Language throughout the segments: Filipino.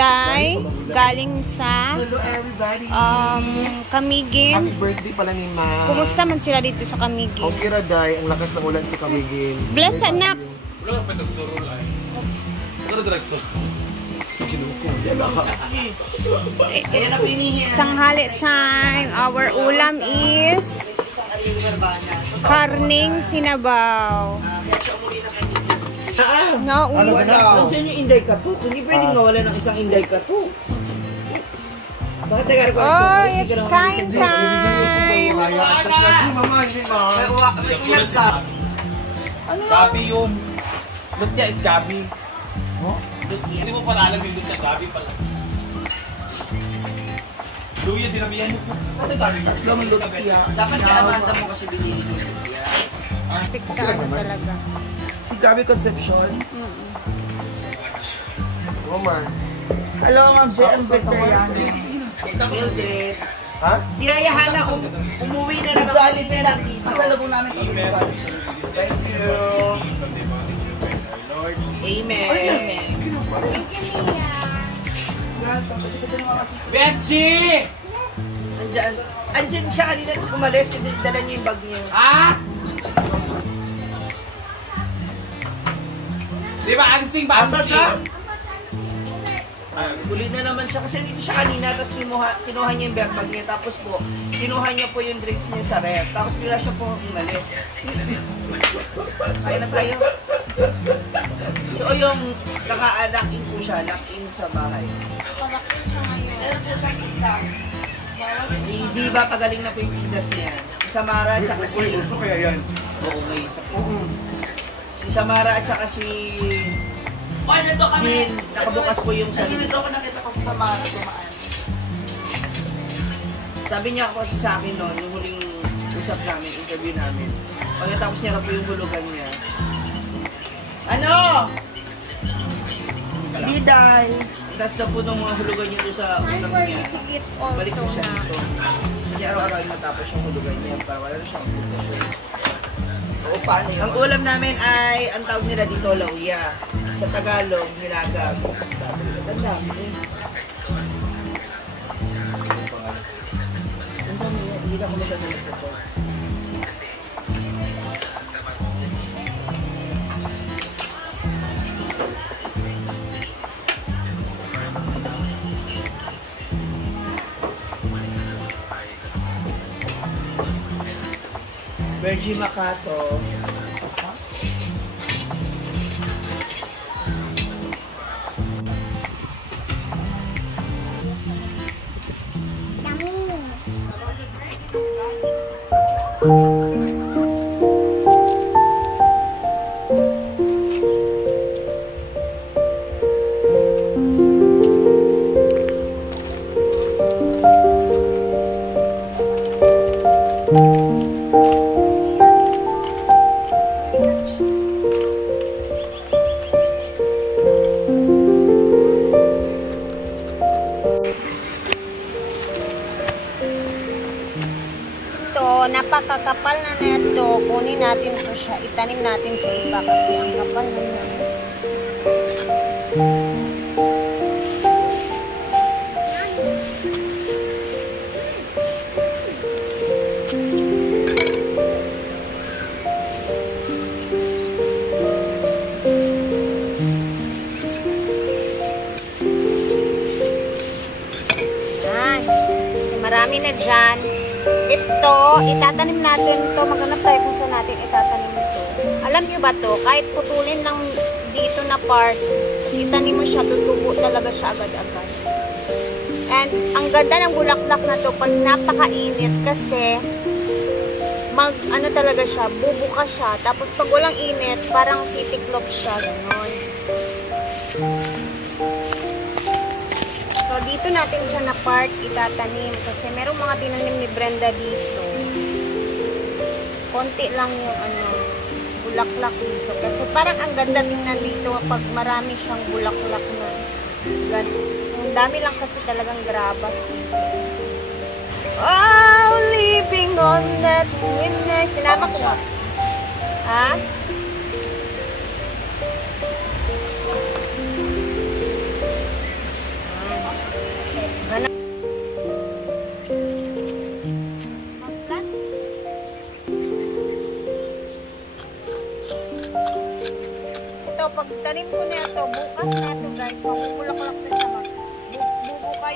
Day, galing sa Camiguin. Happy birthday pala ni Ma. Kumusta man sila dito sa Camiguin? Okay ra, Day. Ang lakas ng ulan sa Camiguin. Bless, anak! Wala ka pa nagsuro lang. Wala ka nagsuro. It's tanghali time. Our ulam is karning sinabaw. Nandiyan yung inday ka to. Hindi pwedeng mawala ng isang inday ka to. Bakit nagkaroon ko? Oh, it's kain time! Gabi yun. Lutya is gabi. Hindi mo pala alam yung lutya. Gabi pala. Luya, dinamihan mo. Ano gabi? Lutya. Dapat ka Amanda mo kasi binili ng lutya. Fix ka talaga. Si Gabi Concepcion. Omar. Hello, Ma'am J.M. Veterian. Ha? Si Yaya Hana, umuwi na ng Jollibee na. Pasalubong namin ito. Thank you. Amen. Betchy! Andyan siya kanina sa umalis, kasi dala niya yung bag niya. Ah? Di ba ansing ba? Asa siya? Huli na naman siya kasi dito siya kanina, tapos kinuha niya yung bag niya, tapos po, kinuha niya po yung drinks niya sa ref, tapos bila siya po umalis. Kaya na tayo. So yung naka-lock-in po siya, lock-in sa bahay. Lock-in siya ngayon. Meron po siyang tindas. Si Diva, pagaling na po yung tindas niya. Si Samara, tsaka si... Gusto kaya yan? Oo, may isa po. Si Samara at saka si... Min, nakabukas po yung sarili. Nandito ko nakita ko sa Samara dumaan. Sabi niya kasi sa akin noon, yung huling usap namin, interview namin. Pagkatapos niya na po yung hulugan niya. Ano? Diday! Tapos na po ng mga hulugan niya doon sa unang niya. Balik po siya dito. So niya araw-araw yung matapos yung hulugan niya para wala na siyang hulugan. O paano yun? Ang ulam namin ay, ang tawag nila dito, lauya. Sa Tagalog, nilagang. Ganda. Hindi na ako magsasalit ito. Virgie Macato. Napakakapal na neto, kunin natin po siya, itanim natin sa iba kasi ang kapal na niya. Yan, kasi marami na dyan. Ito, itatanim natin ito. Maghanap tayo kung saan natin itatanim ito. Alam nyo ba to? Kahit putulin lang dito na part, tapos itanim mo siya, tutubo talaga siya agad-agad. And ang ganda ng bulaklak na to pag napakainit kasi ano talaga siya, bubuka siya. Tapos pag walang init, parang titiklop siya. Ganon. So, dito natin siya na part itatanim kasi merong mga tinanim ni Brenda dito. Konti lang yung bulaklak dito. Kasi parang ang ganda tingnan dito pag marami siyang bulaklak na. Ang dami lang kasi talagang grabas dito. Oh, living on that windmill. Sinama ko ba? Ha?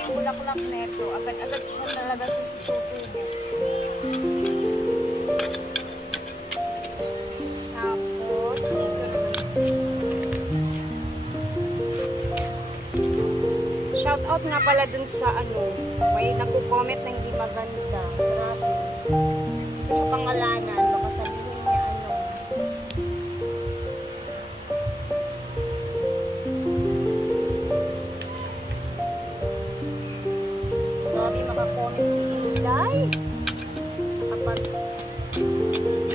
yung bulaklak neto. Agad-agad siya talaga sa tutubo. Tapos, dito naman. Shout out nga pala dun sa may nagko-comment na hindi maganda. Grabe. Ito sa pangalanan. Baka sabihin niya Grabe makakomment si Inday.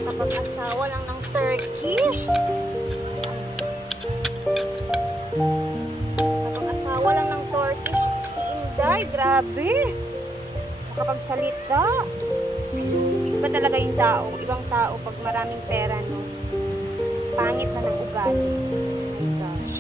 Kapag asawa lang ng Turkish. Kapag asawa lang ng Turkish si Inday. Grabe. Makapagsalita. Iba talaga yung tao. Ibang tao pag maraming pera, no? Pangit na ng ugali. Oh my gosh.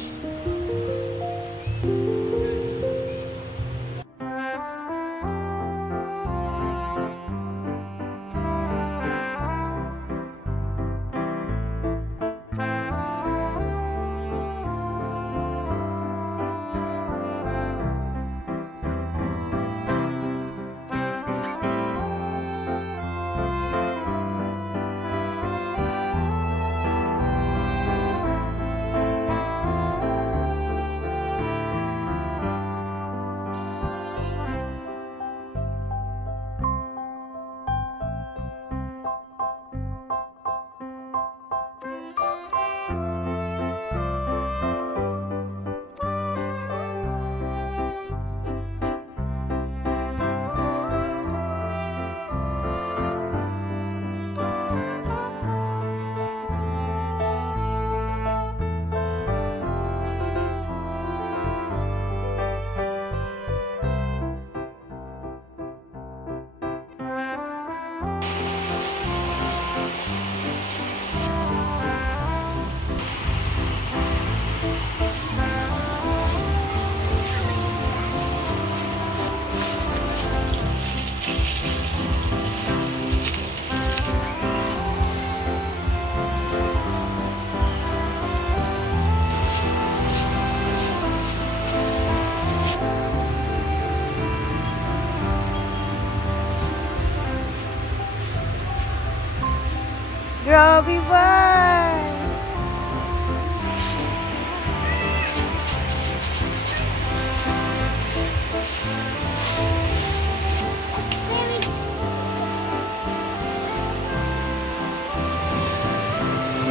Grabe ba?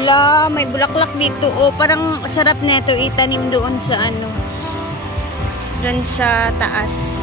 La, may bulaklak dito. Oh, parang sarap nito itanim doon sa doon sa taas.